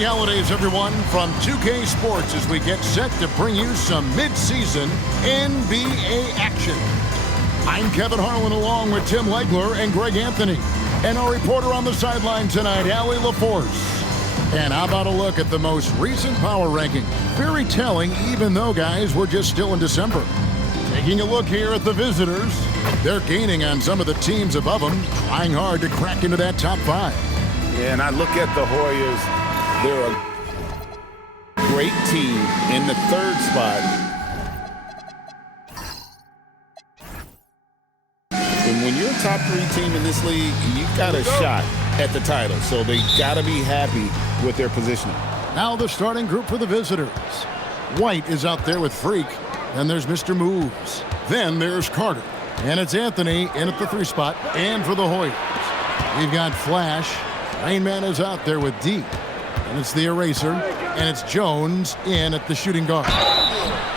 Happy holidays, everyone, from 2K Sports as we get set to bring you some mid-season NBA action. I'm Kevin Harlan along with Tim Legler and Greg Anthony. And our reporter on the sideline tonight, Allie LaForce. And how about a look at the most recent power ranking? Very telling, even though, guys, we're just still in December. Taking a look here at the visitors, they're gaining on some of the teams above them, trying hard to crack into that top 5. Yeah, and I look at the Hoyas. They're a great team in the 3rd spot. And when you're a top 3 team in this league, you've got a shot at the title. So they got to be happy with their positioning. Now the starting group for the visitors. White is out there with Freak. Then there's Mr. Moves. Then there's Carter. And it's Anthony in at the 3 spot. And for the Hoyas, we've got Flash. Rain Man is out there with D. And it's the Eraser. And it's Jones in at the shooting guard.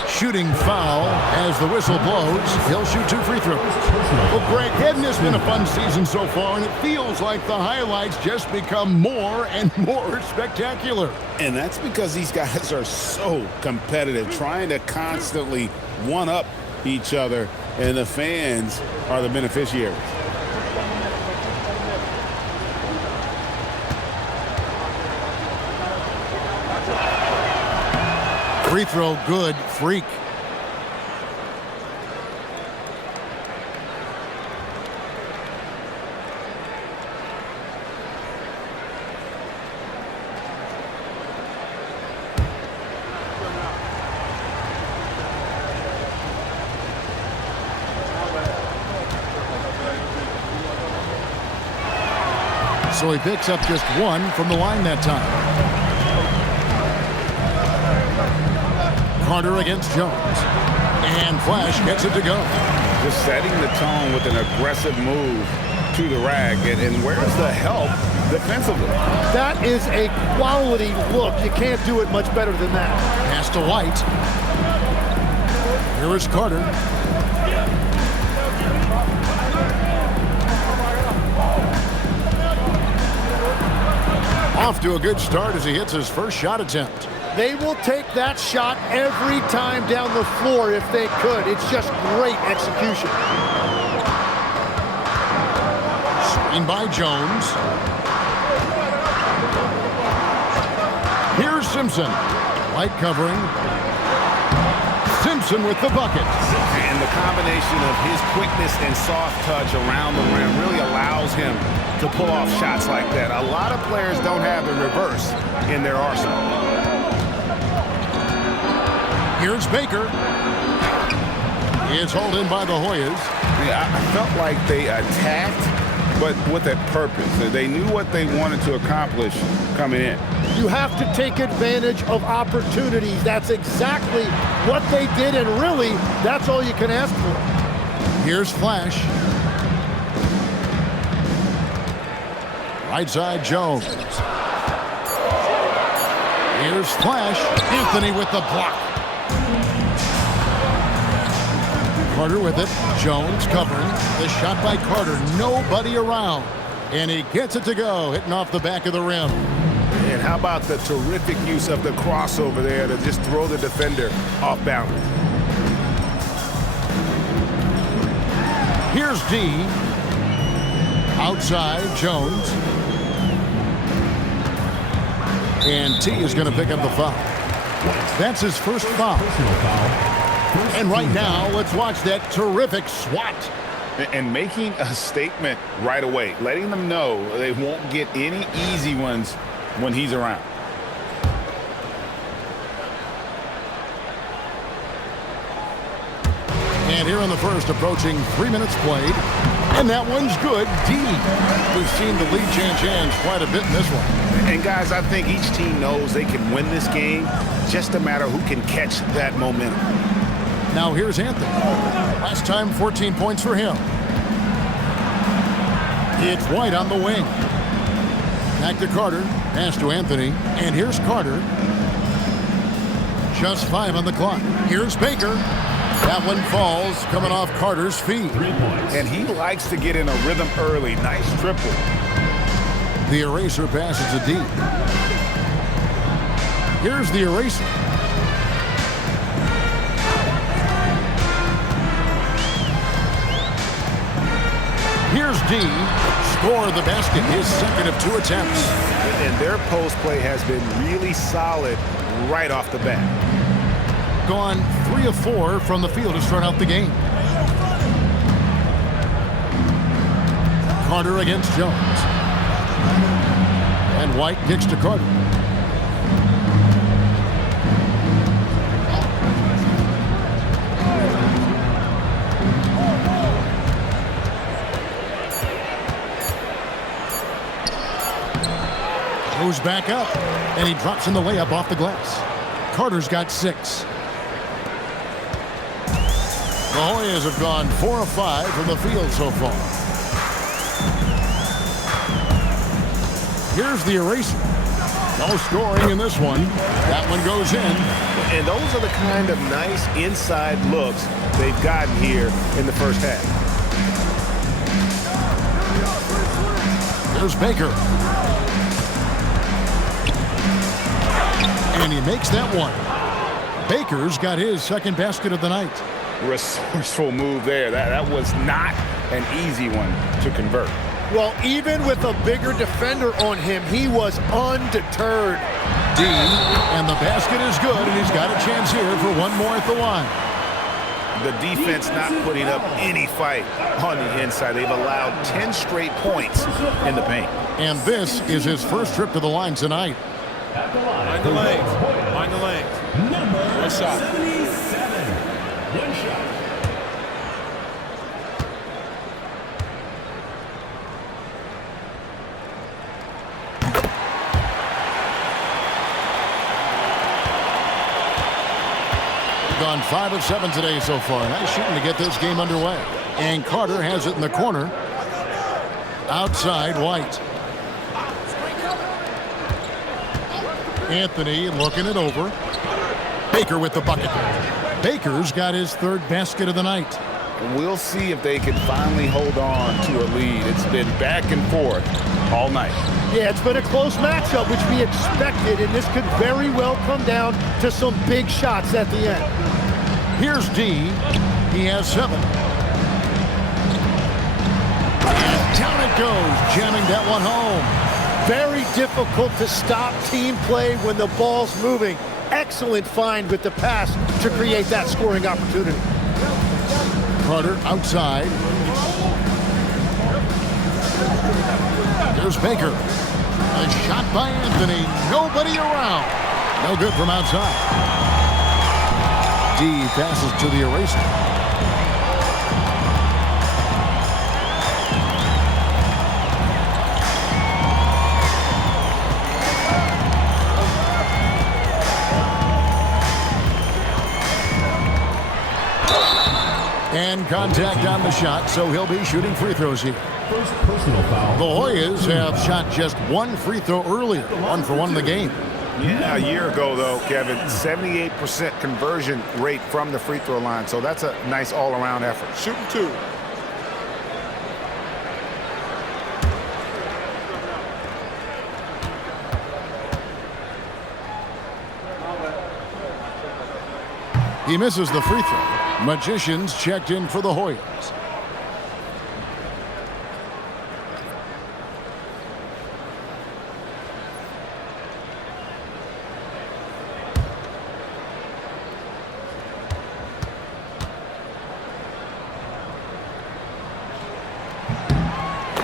Shooting foul as the whistle blows. He'll shoot 2 free throws. Well, Greg, hadn't this been a fun season so far? And it feels like the highlights just become more and more spectacular. And that's because these guys are so competitive, trying to constantly one-up each other. And the fans are the beneficiaries. Free throw good, Freak. So he picks up just 1 from the line that time. Carter against Jones. And Flash gets it to go. Just setting the tone with an aggressive move to the rack. And where's the help defensively? That is a quality look. You can't do it much better than that. Pass to White. Here is Carter. Off to a good start as he hits his first shot attempt. They will take that shot every time down the floor if they could. It's just great execution. Screen by Jones. Here's Simpson. Light covering. Simpson with the bucket. And the combination of his quickness and soft touch around the rim really allows him to pull off shots like that. A lot of players don't have the reverse in their arsenal. Here's Baker. It's hauled in by the Hoyas. Yeah, I felt like they attacked, but with a purpose. They knew what they wanted to accomplish coming in. You have to take advantage of opportunities. That's exactly what they did, and really, that's all you can ask for. Here's Flash. Right side, Jones. Here's Flash. Anthony with the block. Carter with it. Jones covering. The shot by Carter. Nobody around. And he gets it to go, hitting off the back of the rim. And how about the terrific use of the crossover there to just throw the defender off boundary. Here's D. Outside, Jones. And T is going to pick up the foul. That's his first foul. And right now, let's watch that terrific swat. And making a statement right away, letting them know they won't get any easy ones when he's around. And here in the first, approaching 3 minutes played. And that one's good. D. We've seen the lead change hands quite a bit in this one. And guys, I think each team knows they can win this game. Just a matter who can catch that momentum. Now here's Anthony. Last time, 14 points for him. It's White on the wing. Back to Carter. Pass to Anthony. And here's Carter. Just 5 on the clock. Here's Baker. That one falls, coming off Carter's feet. And he likes to get in a rhythm early. Nice triple. The eraser passes to D. Here's the eraser. Here's D. Score the basket, his second of 2 attempts. And their post play has been really solid right off the bat. Gone 3 of 4 from the field to start out the game. Carter against Jones. And White kicks to Carter. Goes back up, and he drops in the layup off the glass. Carter's got 6. The Hoyas have gone 4 of 5 from the field so far. Here's the eraser. No scoring in this one. That one goes in. And those are the kind of nice inside looks they've gotten here in the first half. There's Baker. And he makes that one. Baker's got his second basket of the night. Resourceful move there. That was not an easy one to convert. Well, even with a bigger defender on him, he was undeterred. D, and the basket is good, and he's got a chance here for one more at the line. The defense not putting up any fight on the inside. They've allowed 10 straight points in the paint. And this is his first trip to the line tonight. Mind the legs. Mind the legs. One shot. 77. One shot. Gone 5 of 7 today so far. Nice shooting to get this game underway. And Carter has it in the corner. Outside, White. Anthony looking it over. Baker with the bucket. Baker's got his third basket of the night. We'll see if they can finally hold on to a lead. It's been back and forth all night. Yeah, it's been a close matchup, which we expected, and this could very well come down to some big shots at the end. Here's D. He has 7. And down it goes, jamming that one home. Very difficult to stop team play when the ball's moving. Excellent find with the pass to create that scoring opportunity. Carter outside. There's Baker. A shot by Anthony. Nobody around. No good from outside. D passes to the eraser. And contact on the shot, so he'll be shooting free throws here. First personal foul. The Hoyas have shot just 1 free throw earlier, 1 for 1 in the game. Yeah, a year ago, though, Kevin, 78% conversion rate from the free throw line. So that's a nice all-around effort. Shooting 2. He misses the free throw. Magicians checked in for the Hoyas.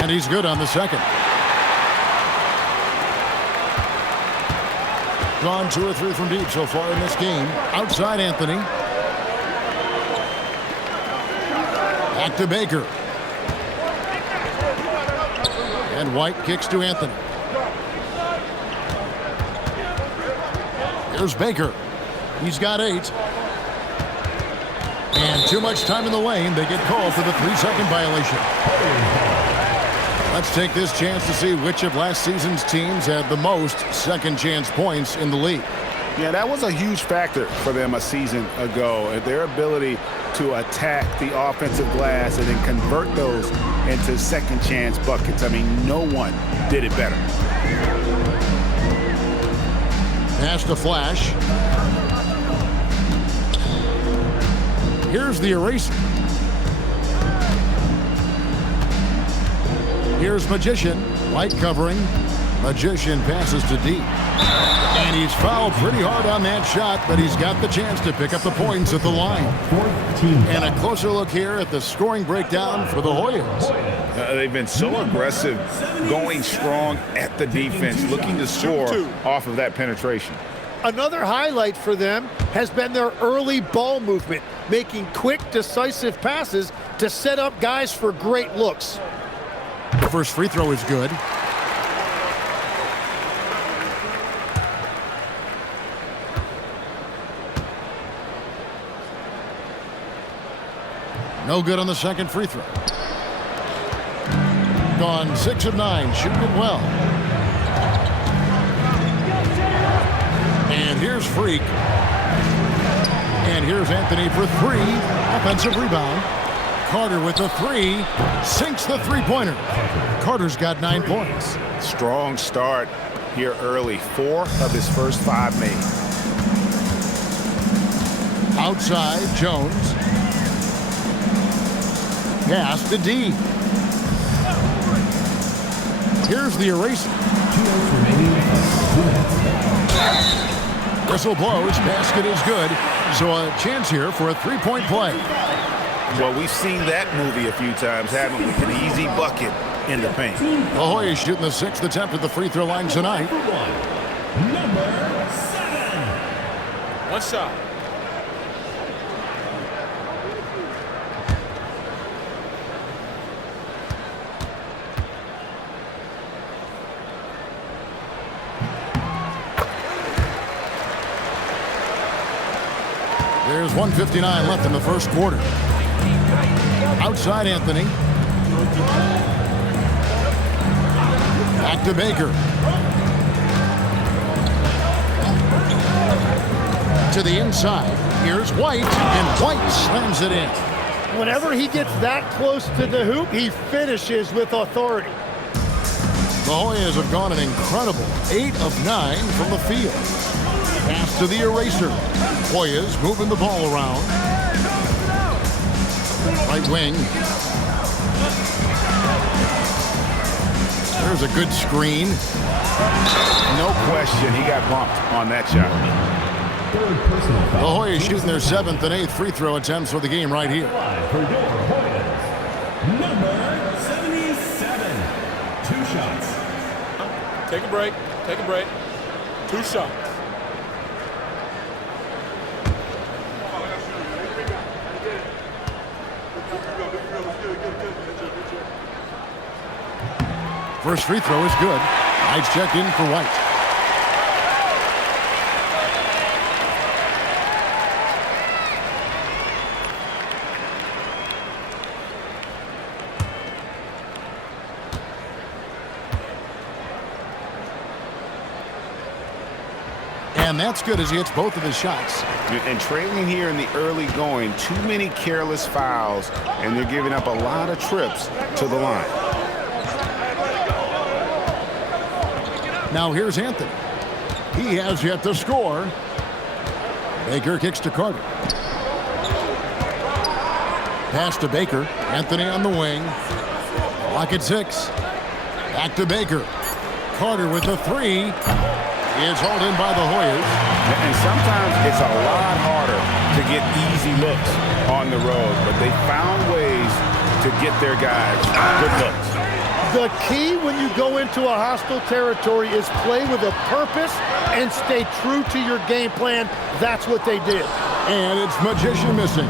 And he's good on the second. Gone 2 or 3 from deep so far in this game. Outside Anthony. Back to Baker. And White kicks to Anthony. Here's Baker. He's got 8. And too much time in the lane. They get called for the 3-second violation. Let's take this chance to see which of last season's teams had the most second chance points in the league. Yeah, that was a huge factor for them a season ago. Their ability to attack the offensive glass and then convert those into second chance buckets. I mean, no one did it better. Pass to Flash. Here's the eraser. Here's Magician. White covering. Magician passes to D. And he's fouled pretty hard on that shot, but he's got the chance to pick up the points at the line. And a closer look here at the scoring breakdown for the Hoyas. They've been so aggressive, going strong at the defense, looking to score off of that penetration. Another highlight for them has been their early ball movement, making quick, decisive passes to set up guys for great looks. The first free throw is good. No good on the second free throw. Gone 6 of 9, shooting it well. And here's Freak. And here's Anthony for 3. Offensive rebound. Carter with the 3. Sinks the three-pointer. Carter's got 9 points. Strong start here early. 4 of his first 5 made. Outside, Jones. Pass to D. Here's the eraser. Whistle blows. Basket is good. So a chance here for a three-point play. Well, we've seen that movie a few times, haven't we? An easy bucket in the paint. The Hoyas shooting the 6th attempt at the free throw line tonight. Number 7. One shot. There's 1:59 left in the first quarter. Outside Anthony. Back to Baker. To the inside. Here's White, and White slams it in. Whenever he gets that close to the hoop, he finishes with authority. The Hoyas have gone an incredible 8 of 9 from the field. Pass to the eraser. Hoyas moving the ball around. Right wing. There's a good screen. No question, he got bumped on that shot. Third personal The foul. Hoyas shooting their 7th and 8th free throw attempts for the game right here. For your Hoyas. Number 77. 2 shots. Take a break. Take a break. 2 shots. First free throw is good. White's checked in for White. And that's good as he hits both of his shots. And trailing here in the early going, too many careless fouls, and they're giving up a lot of trips to the line. Now here's Anthony. He has yet to score. Baker kicks to Carter. Pass to Baker. Anthony on the wing. Clock at 6. Back to Baker. Carter with the 3. Is hauled in by the Hoyas. And sometimes it's a lot harder to get easy looks on the road, but they found ways to get their guys good looks. The key when you go into a hostile territory is play with a purpose and stay true to your game plan. That's what they did. And it's Magician missing.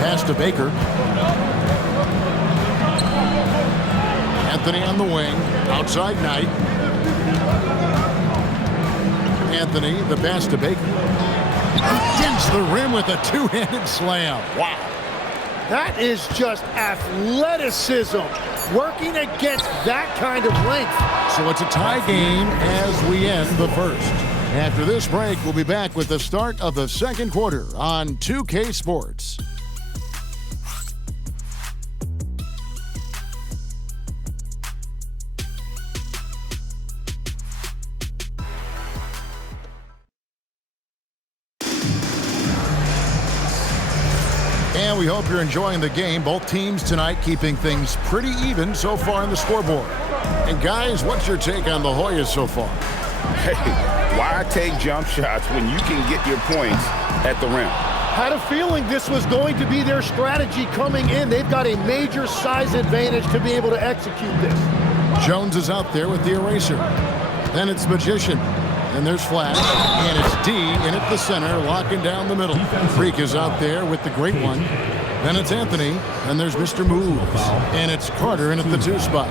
Pass to Baker. Anthony on the wing. Outside Knight. Anthony, the pass to Baker. Against the rim with a two-handed slam. Wow. That is just athleticism working against that kind of length. So it's a tie game as we end the first. After this break, we'll be back with the start of the second quarter on 2K Sports. we hope you're enjoying the game. Both teams tonight keeping things pretty even so far on the scoreboard. And guys, what's your take on the Hoyas so far? Hey, why take jump shots when you can get your points at the rim? Had a feeling this was going to be their strategy coming in. They've got a major size advantage to be able to execute this. Jones is out there with the eraser. Then it's Magician. And there's Flash. And it's D in at the center, locking down the middle. Freak is out there with the great one. Then it's Anthony. And there's Mr. Moves. And it's Carter in at the 2 spot.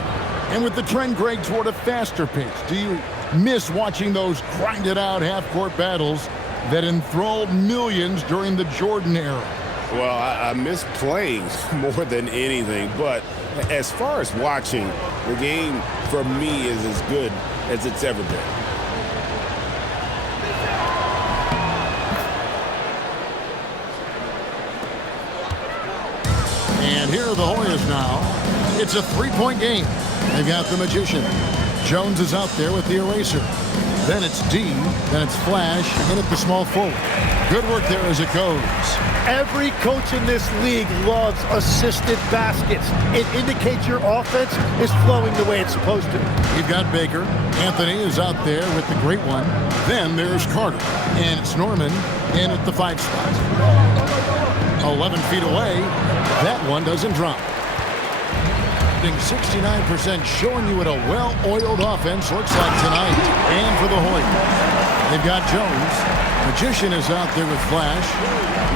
And with the trend, Greg, toward a faster pace, do you miss watching those grinded-out half-court battles that enthralled millions during the Jordan era? Well, I miss playing more than anything, but as far as watching, the game for me is as good as it's ever been. And here are the Hoyas now. It's a 3-point game. They got the Magician. Jones is out there with the eraser. Then it's D. Then it's Flash. And at the small forward. Good work there as it goes. Every coach in this league loves assisted baskets. It indicates your offense is flowing the way it's supposed to. You've got Baker. Anthony is out there with the great one. Then there's Carter. And it's Norman in at the 5 spot. 11 feet away. That one doesn't drop. 69% showing you what a well-oiled offense looks like tonight. And for the Hoyas, they've got Jones. Magician is out there with Flash.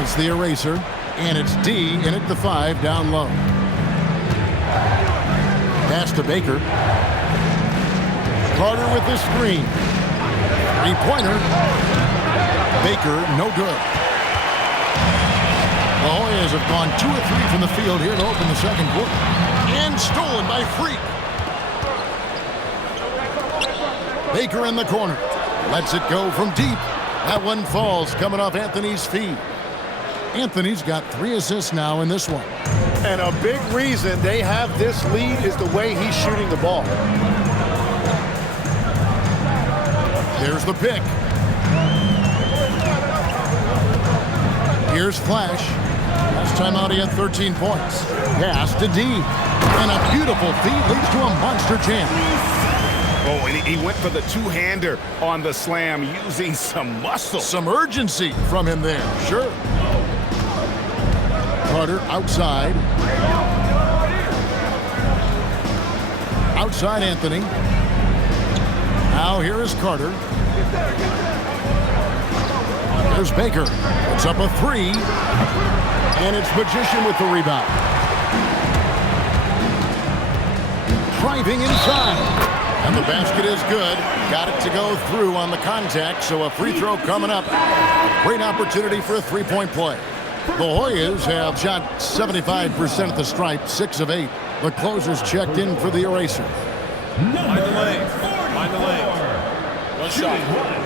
It's the eraser. And it's D in at the 5 down low. Pass to Baker. Carter with the screen. 3-pointer. Baker, no good. The Hoyas have gone 2 of 3 from the field here to open the second quarter. And stolen by Freak. Baker in the corner. Lets it go from deep. That one falls coming off Anthony's feet. Anthony's got 3 assists now in this one. And a big reason they have this lead is the way he's shooting the ball. There's the pick. Here's Flash. Last time out he had 13 points. Pass to D. And a beautiful feed leads to a monster jam. Oh, and he went for the 2-hander on the slam using some muscle. Some urgency from him there, sure. Carter outside. Outside Anthony. Now here is Carter. There's Baker. It's up a 3. And it's Magician with the rebound. Driving inside. And the basket is good. Got it to go through on the contact, so a free throw coming up. Great opportunity for a 3-point play. The Hoyas have shot 75% at the stripe, 6 of 8. The closers checked in for the eraser. Mind the lane. Mind the lane. One shot.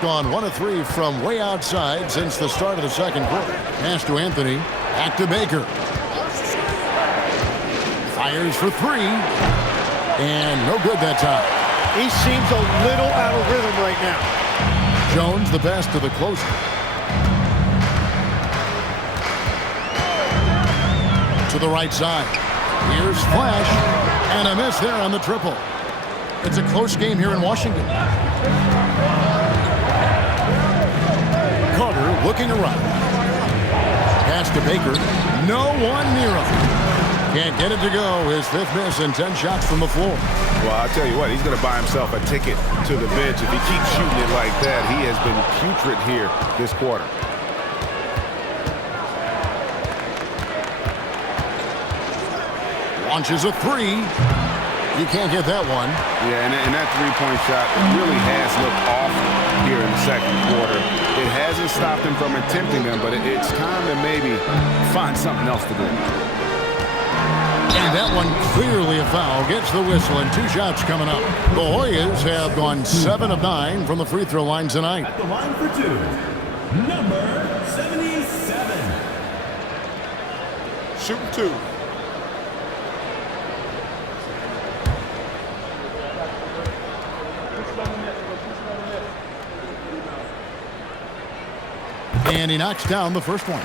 Gone 1 of 3 from way outside since the start of the second quarter. Pass to Anthony. Back to Baker. Fires for 3. And no good that time. He seems a little out of rhythm right now. Jones, the best of the closer. To the right side. Here's Flash. And a miss there on the triple. It's a close game here in Washington. Carter looking around. Pass to Baker. No one near him. Can't get it to go. His 5th miss and 10 shots from the floor. Well, I'll tell you what, he's going to buy himself a ticket to the bench. If he keeps shooting it like that, he has been putrid here this quarter. Launches a 3. You can't get that one. Yeah, and that 3-point shot really has looked off here in the second quarter. It hasn't stopped him from attempting them, but it's time to maybe find something else to do. And that one clearly a foul. Gets the whistle and 2 shots coming up. The Hoyas have gone 7 of 9 from the free throw line tonight. At the line for 2, number 77. shooting 2. And he knocks down the first one.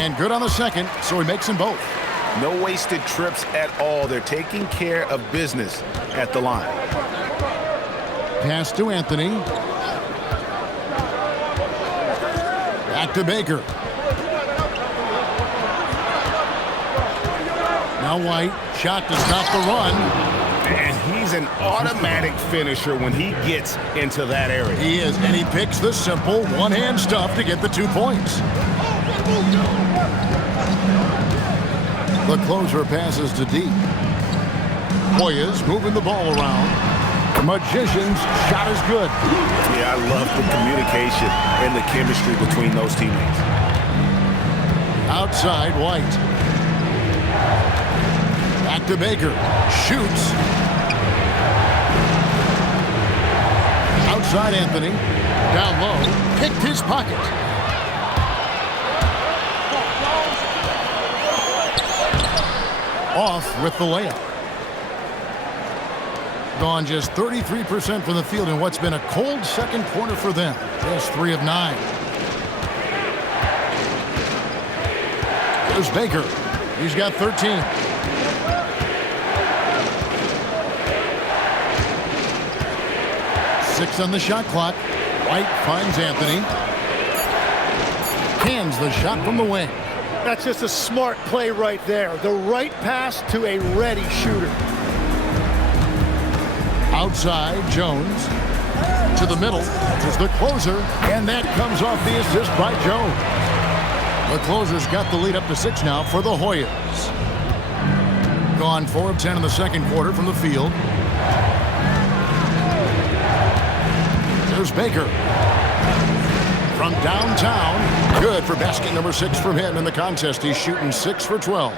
And good on the second, so he makes them both. No wasted trips at all. They're taking care of business at the line. Pass to Anthony. Back to Baker. Now White. Shot to stop the run. And he's an automatic finisher when he gets into that area. He is, and he picks the simple one-hand stuff to get the 2 points. The closer passes to D. Hoyas moving the ball around. The Magician's shot is good. Yeah, I love the communication and the chemistry between those teammates. Outside, White. Back to Baker. Shoots. Outside, Anthony. Down low. Picked his pocket. Off with the layup. Gone just 33% from the field in what's been a cold second quarter for them. Just 3 of 9. There's Baker. He's got 13. Six on the shot clock. White finds Anthony. Cans the shot from the wing. That's just a smart play right there. The right pass to a ready shooter. Outside, Jones. To the middle is the closer, and that comes off the assist by Jones. The closer's got the lead up to 6 now for the Hoyas. Gone 4 of 10 in the second quarter from the field. There's Baker. From downtown, good for basket number 6 from him in the contest. He's shooting 6 for 12.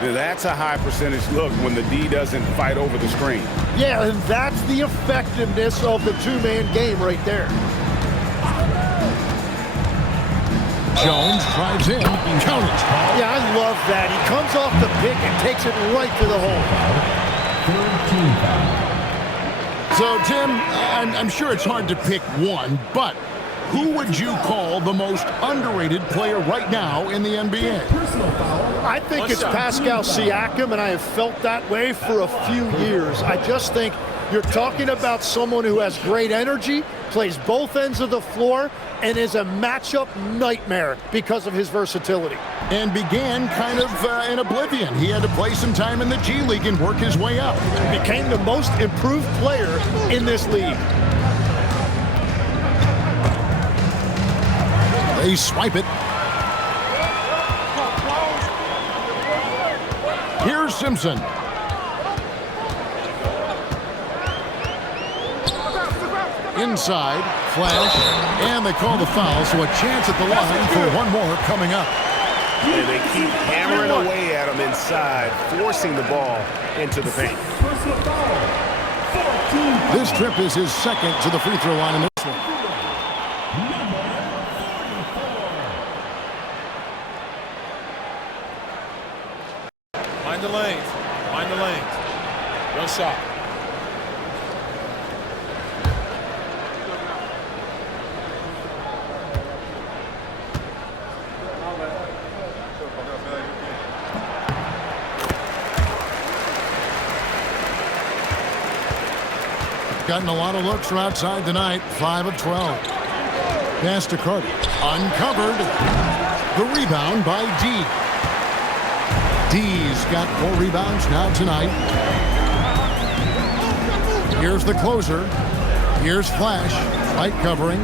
That's a high percentage look when the D doesn't fight over the screen. Yeah, and that's the effectiveness of the 2-man game right there. Jones drives in. Count it. Yeah, I love that. He comes off the pick and takes it right to the hole. So, Tim, I'm sure it's hard to pick one, but who would you call the most underrated player right now in the NBA? I think it's Pascal Siakam, and I have felt that way for a few years. I just think you're talking about someone who has great energy, plays both ends of the floor, and is a matchup nightmare because of his versatility. And began kind of in oblivion. He had to play some time in the G League and work his way up. Became the most improved player in this league. They swipe it. Here's Simpson. Inside, flash, and they call the foul, so a chance at the line for one more coming up. And they keep hammering away at him inside, forcing the ball into the paint. This trip is his second to the free throw line in this one. Mind the lanes. Mind the lanes. One shot. Gotten a lot of looks from outside tonight. 5 of 12. Pass to Carter. Uncovered. The rebound by D. D's got 4 rebounds now tonight. Here's the closer. Here's Flash. Light covering.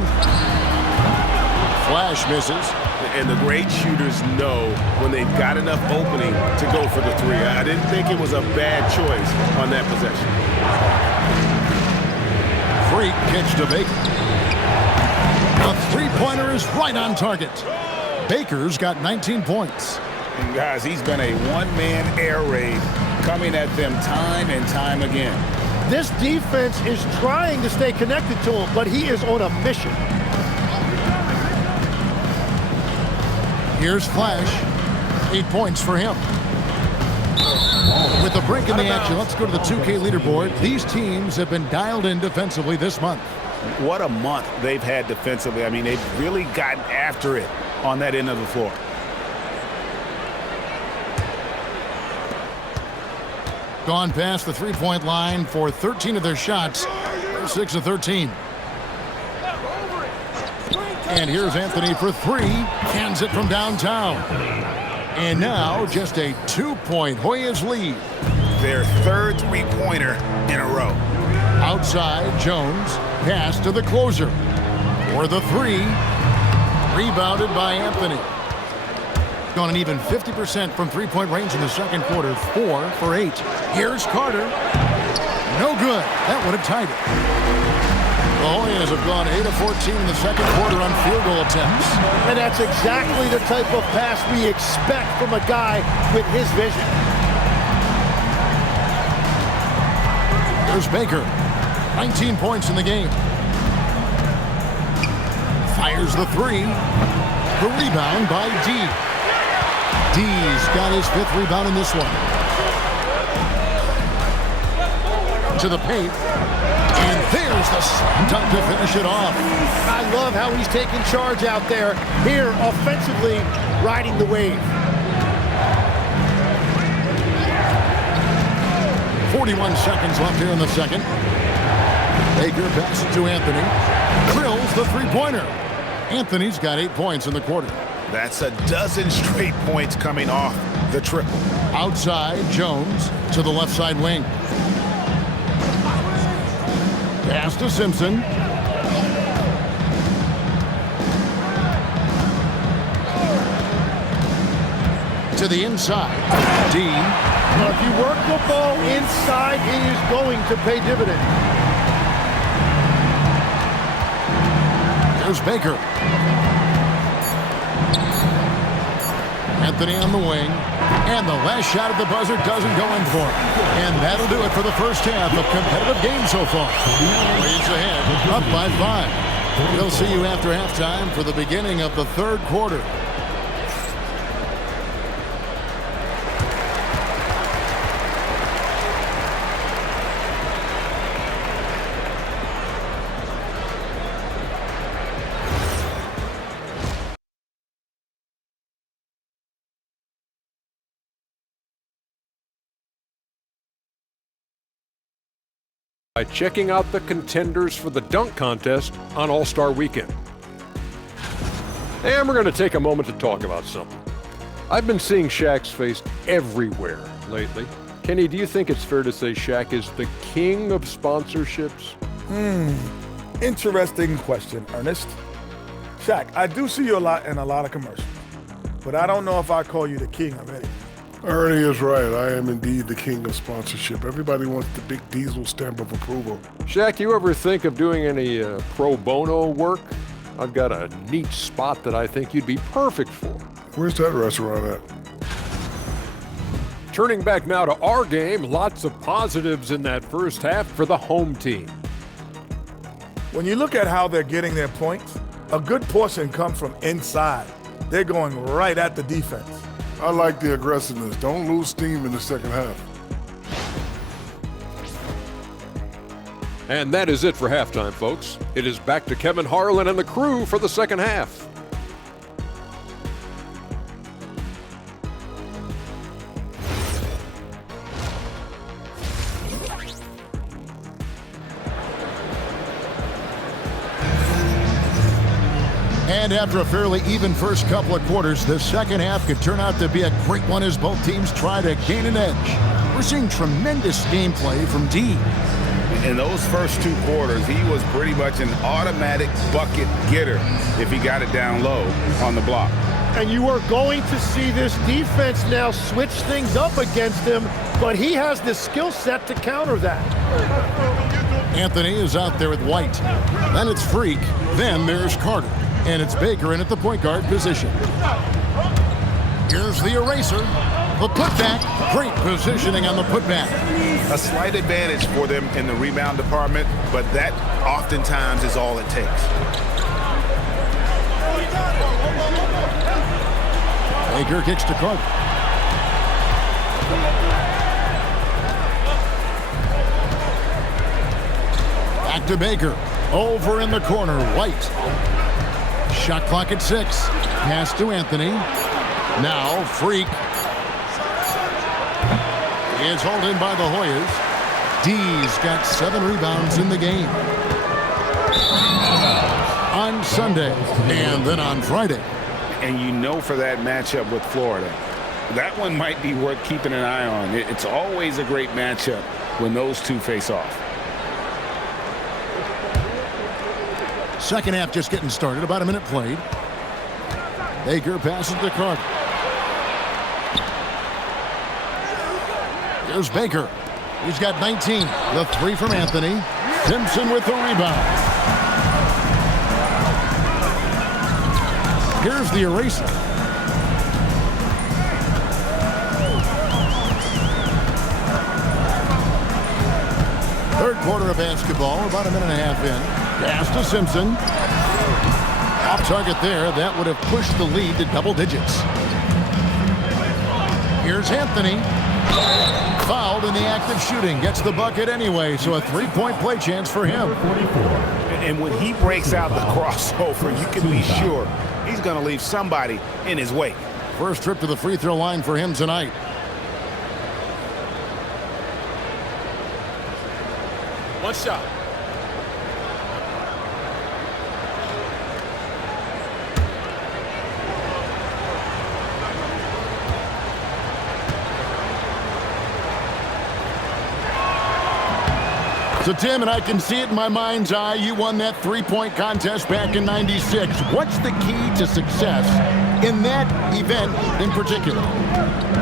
Flash misses. And the great shooters know when they've got enough opening to go for the 3. I didn't think it was a bad choice on that possession. Freak catch to Baker. The three-pointer is right on target. Baker's got 19 points. And guys, he's been a one-man air raid coming at them time and time again. This defense is trying to stay connected to him, but he is on a mission. Here's Flash. 8 points for him. With a break in the action, let's go to the 2K leaderboard. These teams have been dialed in defensively this month. What a month they've had defensively. I mean, they've really gotten after it on that end of the floor. Gone past the three-point line for 13 of their shots. They're 6 of 13. And here's Anthony for 3. Cans it from downtown. And now just a 2-point Hoyas lead. Their third three-pointer in a row. Outside, Jones. Pass to the closer. For the 3. Rebounded by Anthony. Gone an even 50% from three-point range in the second quarter. 4 for 8. Here's Carter. No good. That would have tied it. The Hoyas have gone 8 of 14 in the second quarter on field goal attempts. And that's exactly the type of pass we expect from a guy with his vision. Here's Baker. 19 points in the game. Fires the 3. The rebound by D. D's got his 5th rebound in this one. To the paint. And there's the slam dunk to finish it off. I love how he's taking charge out there. Here, offensively, riding the wave. 41 seconds left here in the second. Baker passes to Anthony. Drills the three-pointer. Anthony's got 8 points in the quarter. That's a dozen straight points coming off the triple. Outside, Jones to the left side wing. Pass to Simpson. To the inside. D. Well, if you work the ball inside, it is going to pay dividends. There's Baker. Anthony on the wing. And the last shot at the buzzer doesn't go in for him. And that'll do it for the first half of competitive game so far. Waves ahead, up by 5. We'll see you after halftime for the beginning of the third quarter. By checking out the contenders for the dunk contest on All-Star Weekend. And we're going to take a moment to talk about something. I've been seeing Shaq's face everywhere lately. Kenny, do you think it's fair to say Shaq is the king of sponsorships? Interesting question, Ernest. Shaq, I do see you a lot in a lot of commercials, but I don't know if I call you the king of any. Ernie is right. I am indeed the king of sponsorship. Everybody wants the big diesel stamp of approval. Shaq, you ever think of doing any pro bono work? I've got a neat spot that I think you'd be perfect for. Where's that restaurant at? Turning back now to our game, lots of positives in that first half for the home team. When you look at how they're getting their points, a good portion comes from inside. They're going right at the defense. I like the aggressiveness. Don't lose steam in the second half. And that is it for halftime, folks. It is back to Kevin Harlan and the crew for the second half. And after a fairly even first couple of quarters, the second half could turn out to be a great one as both teams try to gain an edge. We're seeing tremendous gameplay from D. In those first 2 quarters, he was pretty much an automatic bucket getter if he got it down low on the block. And you are going to see this defense now switch things up against him, but he has the skill set to counter that. Anthony is out there with White. Then it's Freak. Then there's Carter. And it's Baker in at the point guard position. Here's the eraser. The putback, great positioning on the putback. A slight advantage for them in the rebound department, but that oftentimes is all it takes. Baker kicks to Carter. Back to Baker. Over in the corner, White. Shot clock at 6. Pass to Anthony. Now, Freak. Is hauled in by the Hoyas. D's got 7 rebounds in the game. On Sunday, and then on Friday. And you know for that matchup with Florida, that one might be worth keeping an eye on. It's always a great matchup when those two face off. Second half just getting started. About a minute played. Baker passes to Carter. Here's Baker. He's got 19. The 3 from Anthony. Simpson with the rebound. Here's the eraser. Third quarter of basketball, about a minute and a half in. Pass to Simpson. Off target there. That would have pushed the lead to double digits. Here's Anthony. Fouled in the act of shooting. Gets the bucket anyway, so a 3-point play chance for him. And when he breaks out the crossover, you can be sure he's going to leave somebody in his wake. First trip to the free throw line for him tonight. One shot. So, Tim, and I can see it in my mind's eye, you won that 3-point contest back in '96. What's the key to success in that event in particular?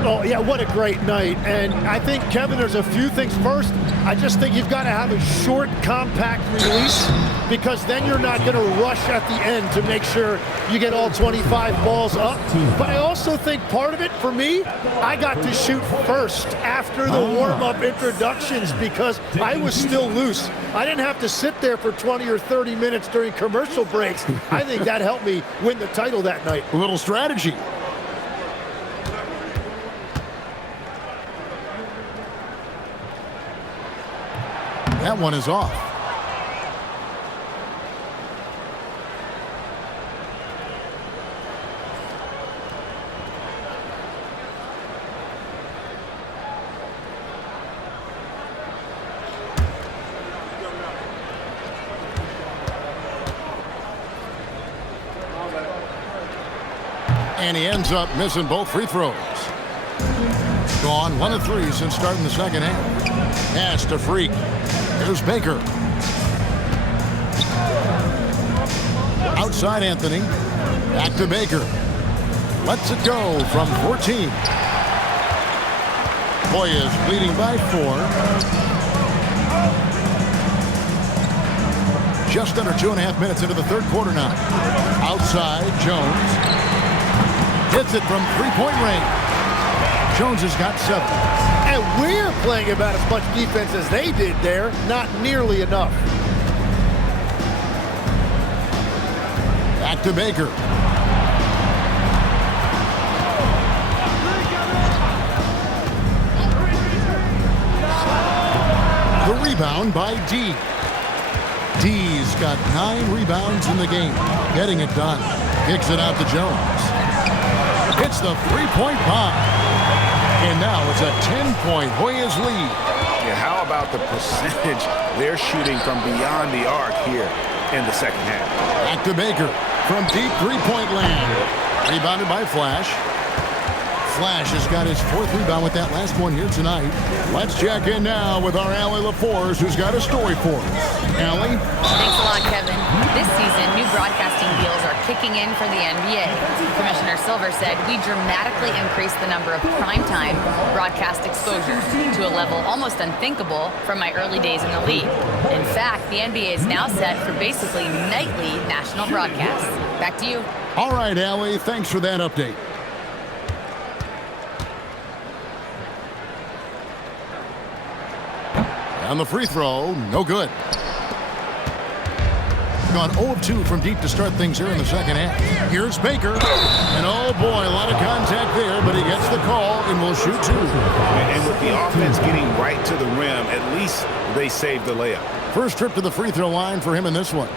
Oh, yeah, what a great night. And I think, Kevin, there's a few things. First, I just think you've got to have a short, compact release, because then you're not going to rush at the end to make sure you get all 25 balls up. But I also think part of it, for me, I got to shoot first after the warm-up introductions because I was still loose. I didn't have to sit there for 20 or 30 minutes during commercial breaks. I think that helped me win the title that night. A little strategy. That one is off. And he ends up missing both free throws. Gone 1 of 3 since starting the second half. Pass to Freak. Here's Baker. Outside Anthony. Back to Baker. Lets it go from 14. Hoyas leading by 4. Just under 2.5 minutes into the third quarter now. Outside Jones. Hits it from 3-point range. Jones has got 7. And we're playing about as much defense as they did there. Not nearly enough. Back to Baker. The rebound by D. D's got 9 rebounds in the game. Getting it done. Kicks it out to Jones. Hits the 3-point bomb. And now it's a 10-point Hoyas lead. Yeah, how about the percentage they're shooting from beyond the arc here in the second half? Back to Baker from deep 3-point land. Rebounded by Flash. Flash has got his 4th rebound with that last one here tonight. Let's check in now with our Allie LaForce, who's got a story for us. Allie? Thanks a lot, Kevin. This season, new broadcasting deals are kicking in for the NBA. Commissioner Silver said we dramatically increased the number of primetime broadcast exposure to a level almost unthinkable from my early days in the league. In fact, the NBA is now set for basically nightly national broadcasts. Back to you. All right, Allie, thanks for that update. And the free throw, no good. Gone 0 of 2 from deep to start things here in the second half. Here's Baker. And oh boy, a lot of contact there, but he gets the call and will shoot 2. And with the offense getting right to the rim, at least they saved the layup. First trip to the free throw line for him in this one.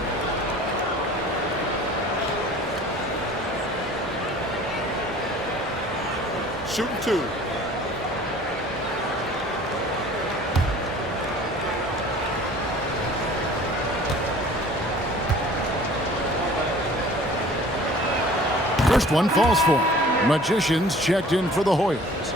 Shooting 2. First one falls for him. Magicians checked in for the Hoyas.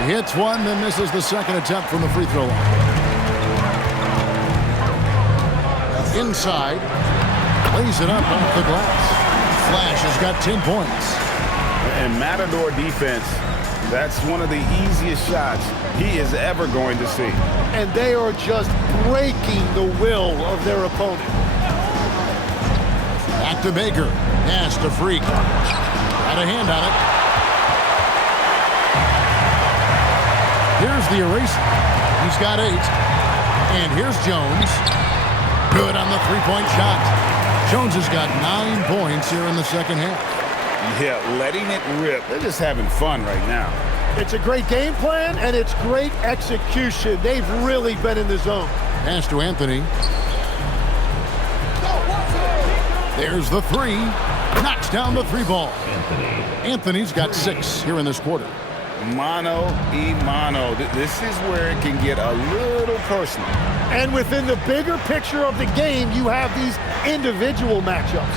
He hits one, then misses the second attempt from the free throw line. Inside, lays it up off the glass. Flash has got 10 points. And Matador defense, that's one of the easiest shots he is ever going to see. And they are just breaking the will of their opponent. Back to Baker. Pass to Freak. Got a hand on it. Here's the eraser. He's got 8. And here's Jones. Good on the three-point shot. Jones has got 9 points here in the second half. Yeah, letting it rip. They're just having fun right now. It's a great game plan, and it's great execution. They've really been in the zone. Pass to Anthony. There's the 3. Knocks down the 3 ball. Anthony's got 6 here in this quarter. Mano y mano. This is where it can get a little personal. And within the bigger picture of the game, you have these individual matchups.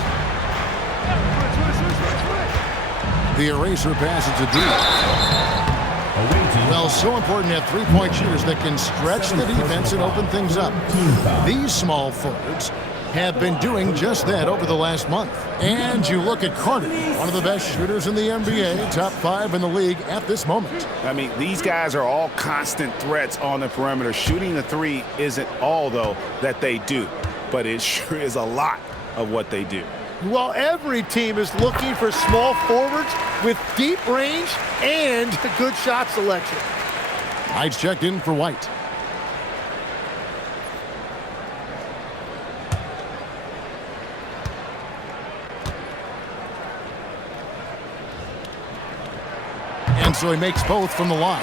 The eraser passes to deep. Well, so important to have three-point shooters that can stretch the defense and open things up. These small forwards have been doing just that over the last month. And you look at Carter, one of the best shooters in the NBA, top 5 in the league at this moment. I mean, these guys are all constant threats on the perimeter. Shooting the 3 isn't all, though, that they do, but it sure is a lot of what they do. Well, every team is looking for small forwards with deep range and good shot selection. Knight's checked in for White. And so he makes both from the line.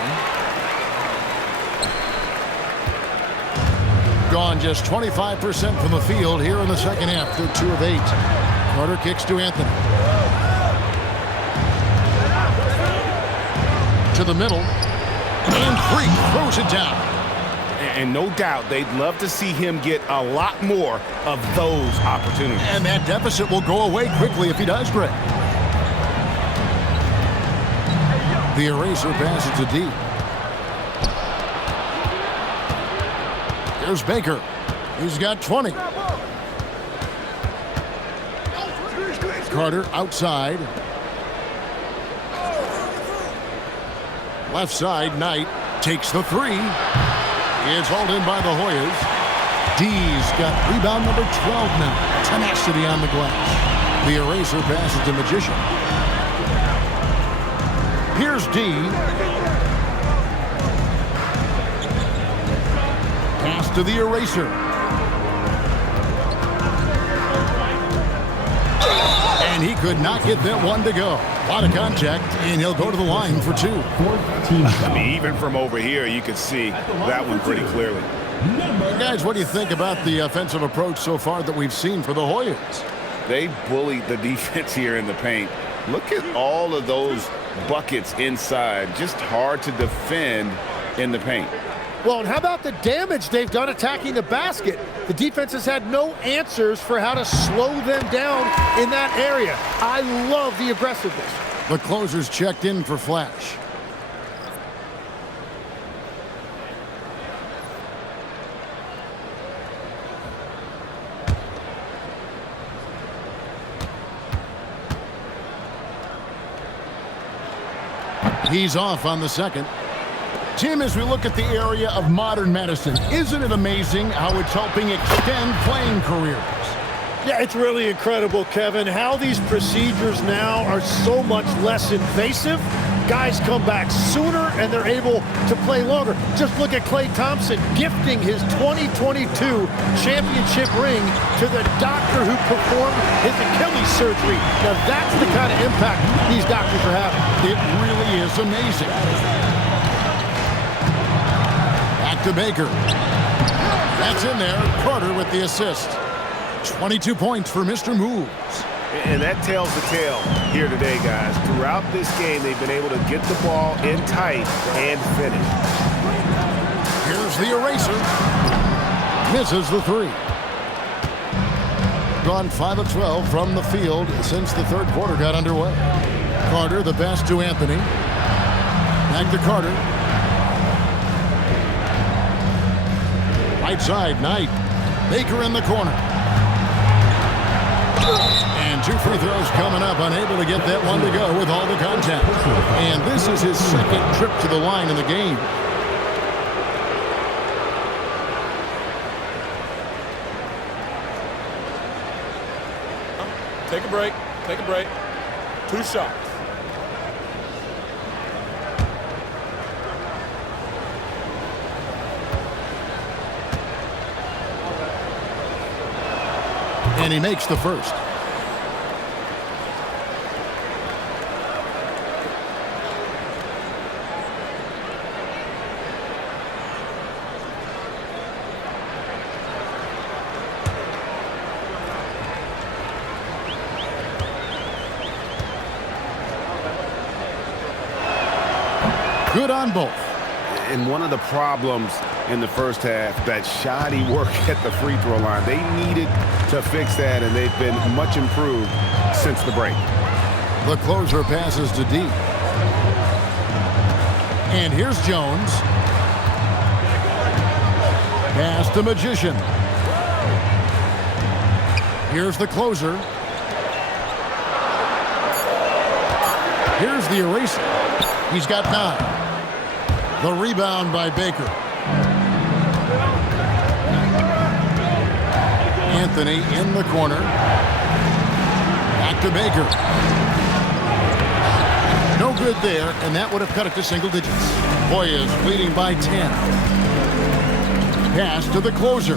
Gone just 25% from the field here in the second half. They're 2 of 8. Carter kicks to Anthony. To the middle. And Freak throws it down. And no doubt they'd love to see him get a lot more of those opportunities. And that deficit will go away quickly if he does, Greg. The eraser passes to deep. Here's Baker. He's got 20. Carter outside. Left side, Knight takes the 3. It's hauled in by the Hoyas. D's got rebound number 12 now. Tenacity on the glass. The eraser passes to Magician. Here's D. Pass to the eraser. And he could not get that one to go. A lot of contact, and he'll go to the line for 2. I mean, even from over here, you could see that one pretty clearly. Guys, what do you think about the offensive approach so far that we've seen for the Hoyas? They bullied the defense here in the paint. Look at all of those buckets inside. Just hard to defend in the paint. Well, and how about the damage they've done attacking the basket? The defense has had no answers for how to slow them down in that area. I love the aggressiveness. The closer's checked in for Flash. He's off on the second. Tim, as we look at the area of modern medicine, isn't it amazing how it's helping extend playing careers? Yeah, it's really incredible, Kevin, how these procedures now are so much less invasive. Guys come back sooner and they're able to play longer. Just look at Klay Thompson gifting his 2022 championship ring to the doctor who performed his Achilles surgery. Now that's the kind of impact these doctors are having. It really is amazing. Back to Baker. That's in there. Carter with the assist. 22 points for Mr. Moves. And that tells the tale here today, guys. Throughout this game, they've been able to get the ball in tight and finish. Here's the eraser. Misses the three. Gone 5 of 12 from the field since the third quarter got underway. Carter, the pass to Anthony. Back to Carter. Right side, Knight. Baker in the corner. And 2 free throws coming up, unable to get that one to go with all the contact. And this is his second trip to the line in the game. Take a break. Take a break. 2 shots. And he makes the first. Good on both. And one of the problems in the first half, that shoddy work at the free throw line. They needed to fix that, and they've been much improved since the break. The closer passes to D. And here's Jones. Pass to Magician. Here's the closer. Here's the eraser. He's got 9. The rebound by Baker. Anthony in the corner. Back to Baker. No good there, and that would have cut it to single digits. Hoyas leading by 10. Pass to the closer.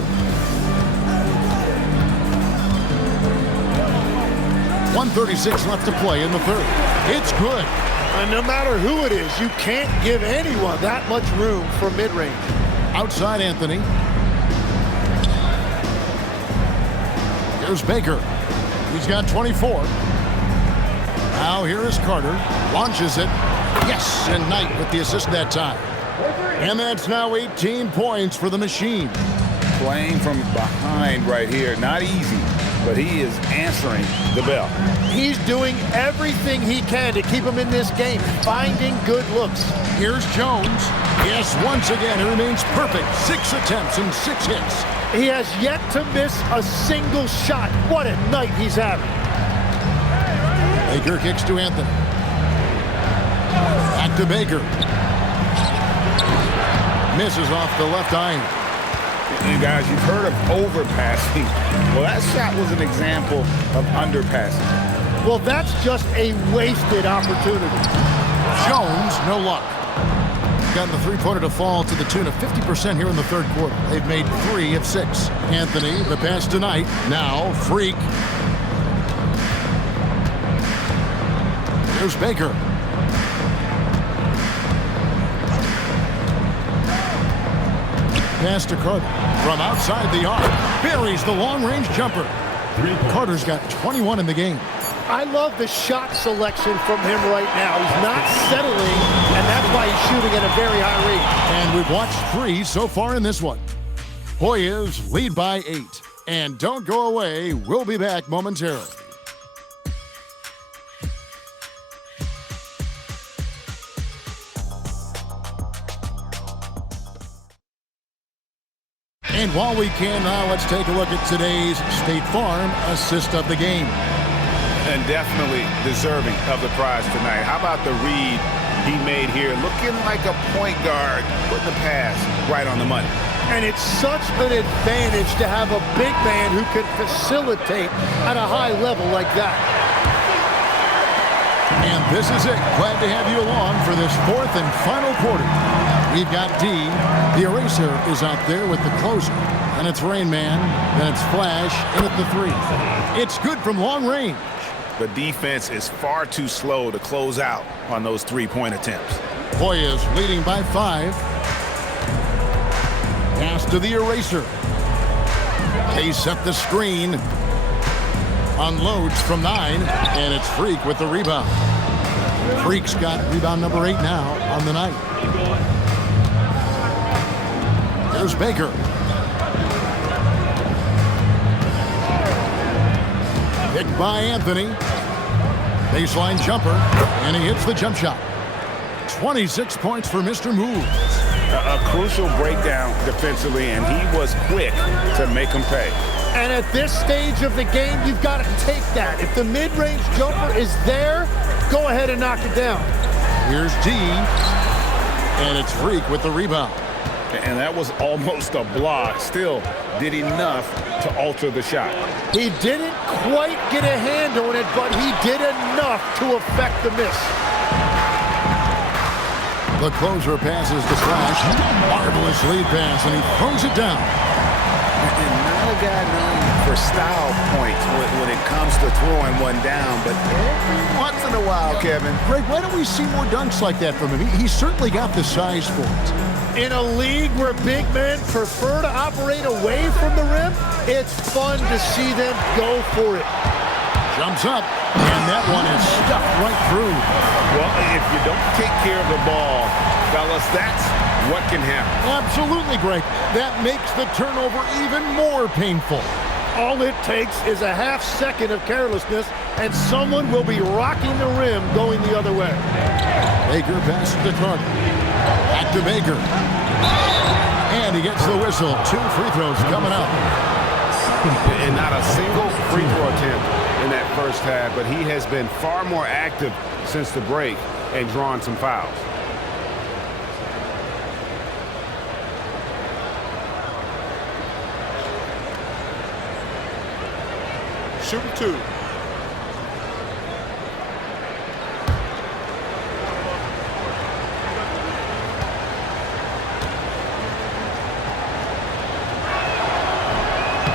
1:36 left to play in the third. It's good. And no matter who it is, you can't give anyone that much room for mid-range. Outside Anthony. Here's Baker. He's got 24. Now here is Carter. Launches it. Yes, and Knight with the assist that time. And that's now 18 points for the Machine. Playing from behind right here. Not easy, but he is answering the bell. He's doing everything he can to keep him in this game, finding good looks. Here's Jones. Yes, once again, he remains perfect. 6 attempts and 6 hits. He has yet to miss a single shot. What a night he's having. Baker kicks to Anthony. Back to Baker. Misses off the left iron. And guys, you've heard of overpassing. Well, that shot was an example of underpassing. Well, that's just a wasted opportunity. Jones, no luck. Gotten the three-pointer to fall to the tune of 50% here in the third quarter. They've made 3 of 6. Anthony, the pass tonight. Now, Freak. Here's Baker. Pass to Carter. From outside the arc. Buries the long-range jumper. Carter's got 21 in the game. I love the shot selection from him right now. He's not settling, and that's why he's shooting at a very high rate. And we've watched 3 so far in this one. Hoyas lead by 8. And don't go away. We'll be back momentarily. And while we can now, let's take a look at today's State Farm assist of the game. And definitely deserving of the prize tonight. How about the read he made here, looking like a point guard, putting the pass right on the money. And it's such an advantage to have a big man who can facilitate at a high level like that. And this is it. Glad to have you along for this fourth and final quarter. We've got D. The eraser is out there with the closer. And it's Rain Man. Then it's Flash in at the 3. It's good from long range. The defense is far too slow to close out on those three-point attempts. Hoyas leading by 5. Pass to the eraser. They set the screen. Unloads from 9. And it's Freak with the rebound. Freak's got rebound number 8 now on the night. There's Baker. Picked by Anthony. Baseline jumper. And he hits the jump shot. 26 points for Mr. Moves. A crucial breakdown defensively, and he was quick to make him pay. And at this stage of the game, you've got to take that. If the mid-range jumper is there, go ahead and knock it down. Here's D. And it's Freak with the rebound. And that was almost a block. Still did enough to alter the shot. He didn't quite get a hand on it, but he did enough to affect the miss. The closer passes to Flash. Marvelous lead pass, and he throws it down. And not a guy known for style points when it comes to throwing one down, but every once in a while, Kevin. Greg, why don't we see more dunks like that from him? He's certainly got the size for it. In a league where big men prefer to operate away from the rim, it's fun to see them go for it. Jumps up, and that one is stuffed right through. Well, if you don't take care of the ball, fellas, that's what can happen. Absolutely, Greg. That makes the turnover even more painful. All it takes is a half second of carelessness, and someone will be rocking the rim going the other way. Baker passes to Carter. Back to Baker. And he gets the whistle. 2 free throws coming up. And not a single free throw attempt in that first half, but he has been far more active since the break and drawn some fouls. Shooting 2.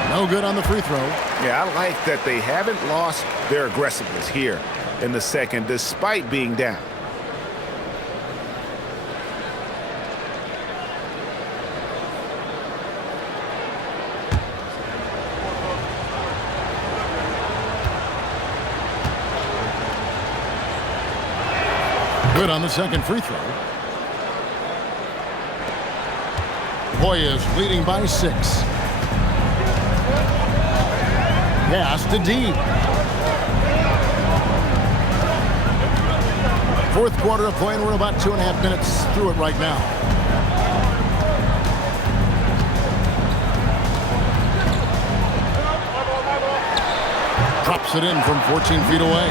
No good on the free throw. Yeah, I like that they haven't lost their aggressiveness here in the second, despite being down. Good on the second free throw. Hoyas leading by 6. Pass to D. Fourth quarter of play, and we're about 2.5 minutes through it right now. Drops it in from 14 feet away.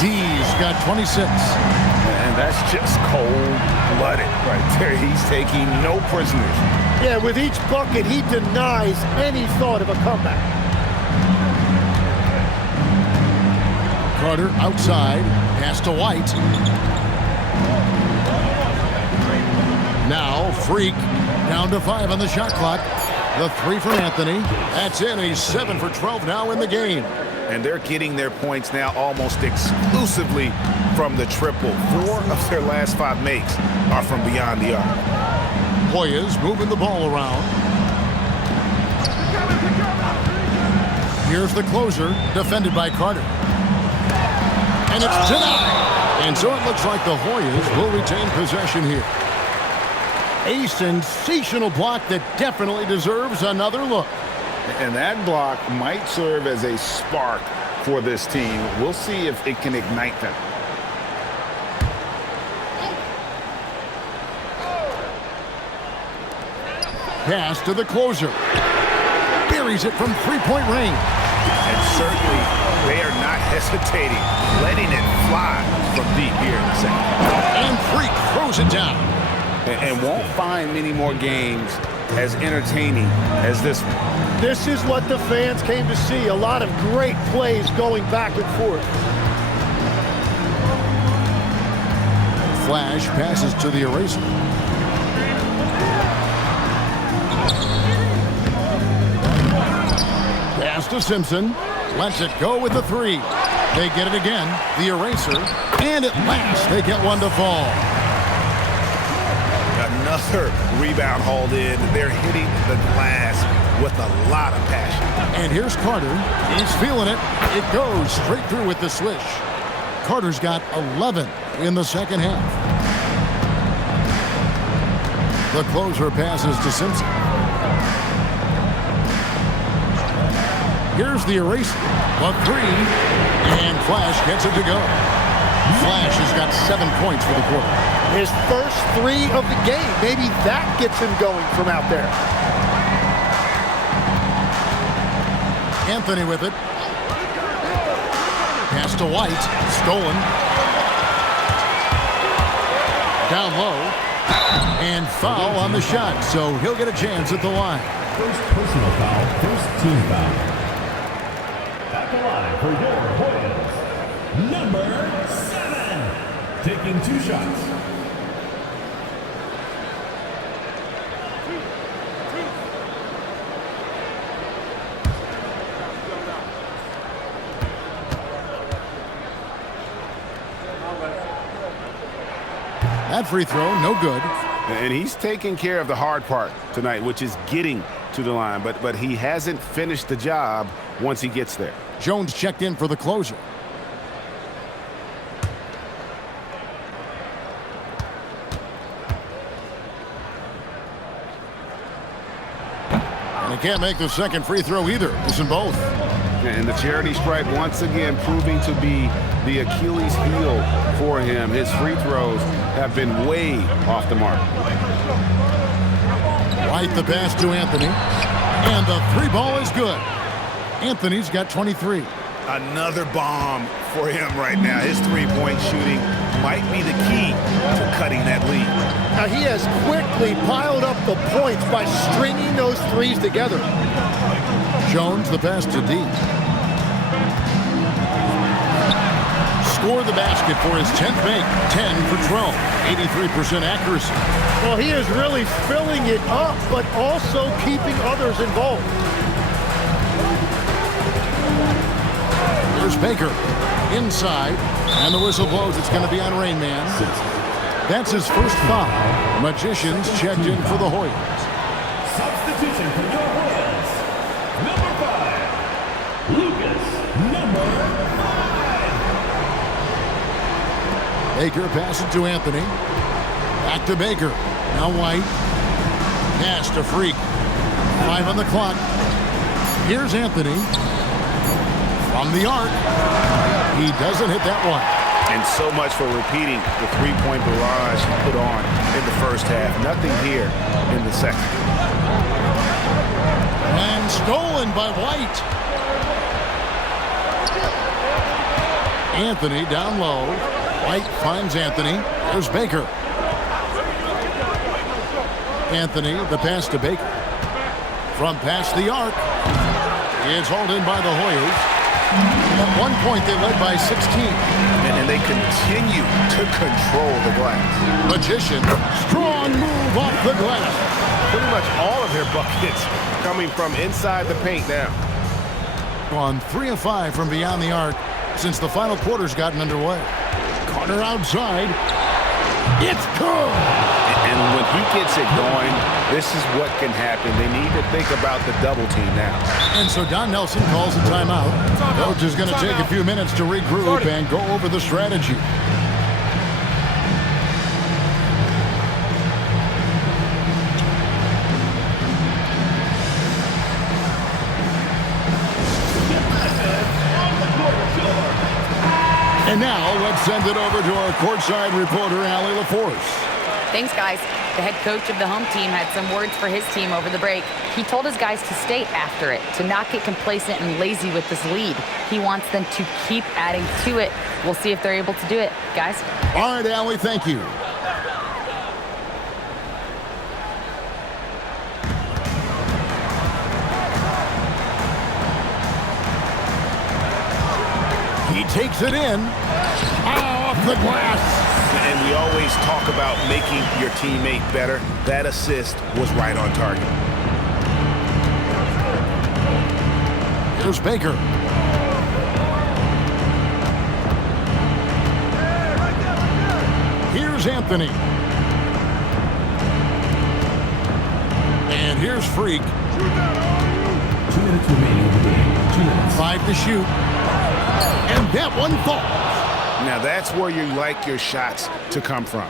D's got 26. And that's just cold-blooded right there. He's taking no prisoners. Yeah, with each bucket, he denies any thought of a comeback. Carter outside. Pass to White. Now Freak down to 5 on the shot clock. The 3 from Anthony. That's in. He's 7 for 12 now in the game. And they're getting their points now almost exclusively from the triple. 4 of their last 5 makes are from beyond the arc. Hoyas moving the ball around. Here's the closer, defended by Carter. And it's denied. And so it looks like the Hoyas will retain possession here. A sensational block that definitely deserves another look. And that block might serve as a spark for this team. We'll see if it can ignite them. Pass to the closer. Buries it from 3-point range. And certainly they are not hesitating, letting it fly from deep here in the second. And Freak throws it down. And won't find many more games as entertaining as this one. This is what the fans came to see. A lot of great plays going back and forth. Flash passes to the eraser. Pass to Simpson. Lets it go with the three. They get it again. The eraser. And at last, they get one to fall. Another rebound hauled in. They're hitting the glass with a lot of passion. And here's Carter. He's feeling it. It goes straight through with the swish. Carter's got 11 in the second half. The closer passes to Simpson. Here's the eraser. A three. And Flash gets it to go. Flash has got 7 points for the quarter. His first three of the game. Maybe that gets him going from out there. Anthony with it. Pass to White. Stolen. Down low. And foul on the shot, so he'll get a chance at the line. First personal foul, first team foul. At the line for your Hoyas, number 7, taking 2 shots. That free throw, no good. And he's taking care of the hard part tonight, which is getting to the line. But he hasn't finished the job once he gets there. Jones checked in for the closer. And he can't make the second free throw either. Missing both. And the charity stripe once again proving to be the Achilles heel for him. His free throws have been way off the mark. White the pass to Anthony. And the three ball is good. Anthony's got 23. Another bomb for him right now. His three-point shooting might be the key to cutting that lead. Now he has quickly piled up the points by stringing those threes together. Jones the pass to D. Score the basket for his 10th make. 10 for 12. 83% accuracy. Well, he is really filling it up, but also keeping others involved. There's Baker inside, and the whistle blows. It's going to be on Rain Man. That's his first foul. Magicians checked in for the Hoyas. Substitution for your Hoyas, number 5, Lucas, number 5. Baker passes to Anthony. Back to Baker. Now White. Pass to Freak. 5 on the clock. Here's Anthony. From the arc. He doesn't hit that one. And so much for repeating the three-point barrage he put on in the first half. Nothing here in the second. And stolen by White. Anthony down low. White finds Anthony. There's Baker. Anthony, the pass to Baker. From past the arc. It's hauled in by the Hoyas. At one point, they led by 16. And they continue to control the glass. Magician, strong move off the glass. Pretty much all of their buckets coming from inside the paint now. On 3 of 5 from beyond the arc since the final quarter's gotten underway. Carter outside. It's good. And when he gets it going, this is what can happen. They need to think about the double team now. And so Don Nelson calls a timeout. Coach is going to take a few minutes to regroup and go over the strategy. And now let's send it over to our courtside reporter, Allie LaForce. Thanks, guys. The head coach of the home team had some words for his team over the break. He told his guys to stay after it, to not get complacent and lazy with this lead. He wants them to keep adding to it. We'll see if they're able to do it, guys. All right, Allie, thank you. He takes it in. Off the glass. And we always talk about making your teammate better. That assist was right on target. Here's Baker. Here's Anthony. And here's Freak. 2 minutes remaining in the game. 2 minutes. 5 to shoot. And that one falls. Now that's where you like your shots to come from.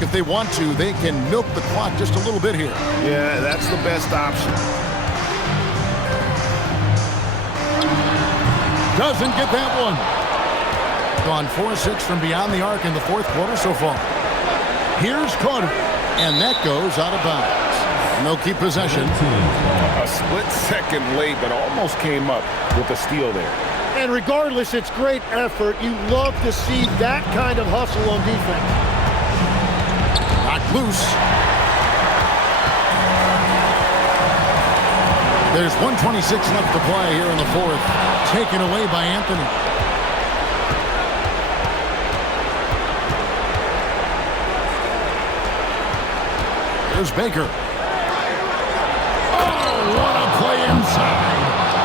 If they want to, they can milk the clock just a little bit here. Yeah, that's the best option. Doesn't get that one. Gone 4-6 from beyond the arc in the fourth quarter so far. Here's Carter. And that goes out of bounds. No keep possession. A split second late, but almost came up with a steal there. And regardless, it's great effort. You love to see that kind of hustle on defense. Knocked loose. There's 1:26 left to play here in the fourth. Taken away by Anthony. Here's Baker. Oh, what a play inside.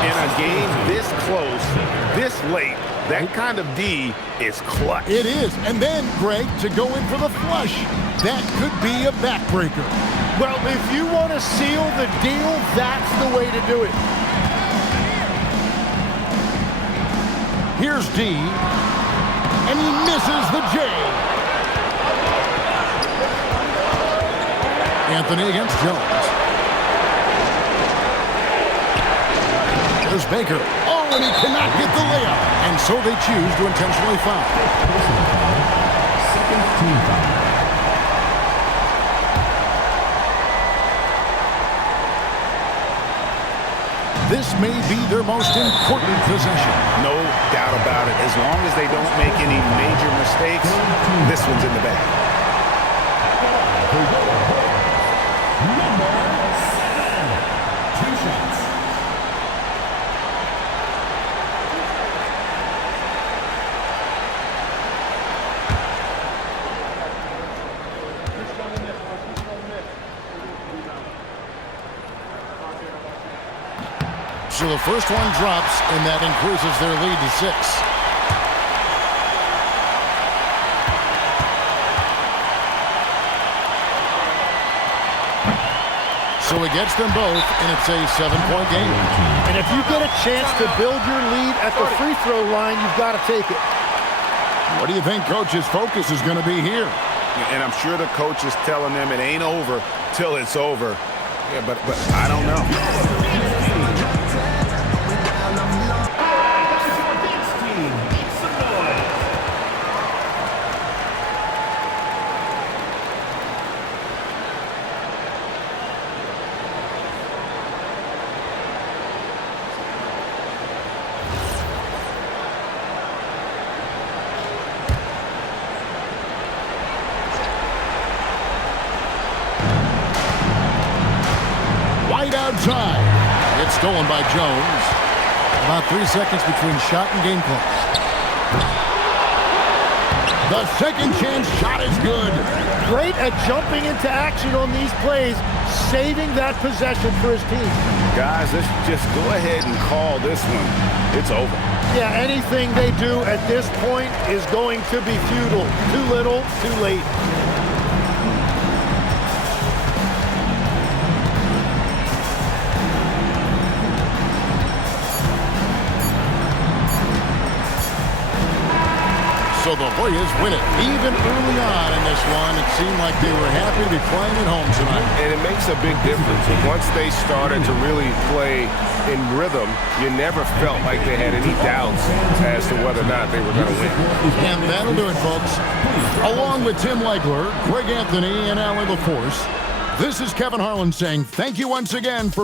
In a game this close, this late, that kind of D is clutch. It is. And then, Greg, to go in for the flush. That could be a backbreaker. Well, if you want to seal the deal, that's the way to do it. Here's D. And he misses the J. Anthony against Jones. There's Baker. Oh, and he cannot get the layup. And so they choose to intentionally foul. Second team foul. This may be their most important possession. No doubt about it. As long as they don't make any major mistakes, this one's in the bag. Number 7. 2 shots. So the first one drops, and that increases their lead to 6. So he gets them both, and it's a 7-point game. And if you get a chance to build your lead at the free throw line, you've got to take it. What do you think Coach's focus is going to be here? And I'm sure the coach is telling them it ain't over till it's over. Yeah, but I don't know. Outside. It's stolen by Jones. About 3 seconds between shot and game clock. The second chance shot is good. Great at jumping into action on these plays, saving that possession for his team. Guys, let's just go ahead and call this one. It's over. Yeah, anything they do at this point is going to be futile. Too little, too late. So the Warriors win it. Even early on in this one, it seemed like they were happy to be playing at home tonight. And it makes a big difference. Once they started to really play in rhythm, you never felt like they had any doubts as to whether or not they were going to win. And that'll do it, folks. Along with Tim Legler, Greg Anthony, and Allie LaForce, this is Kevin Harlan saying thank you once again for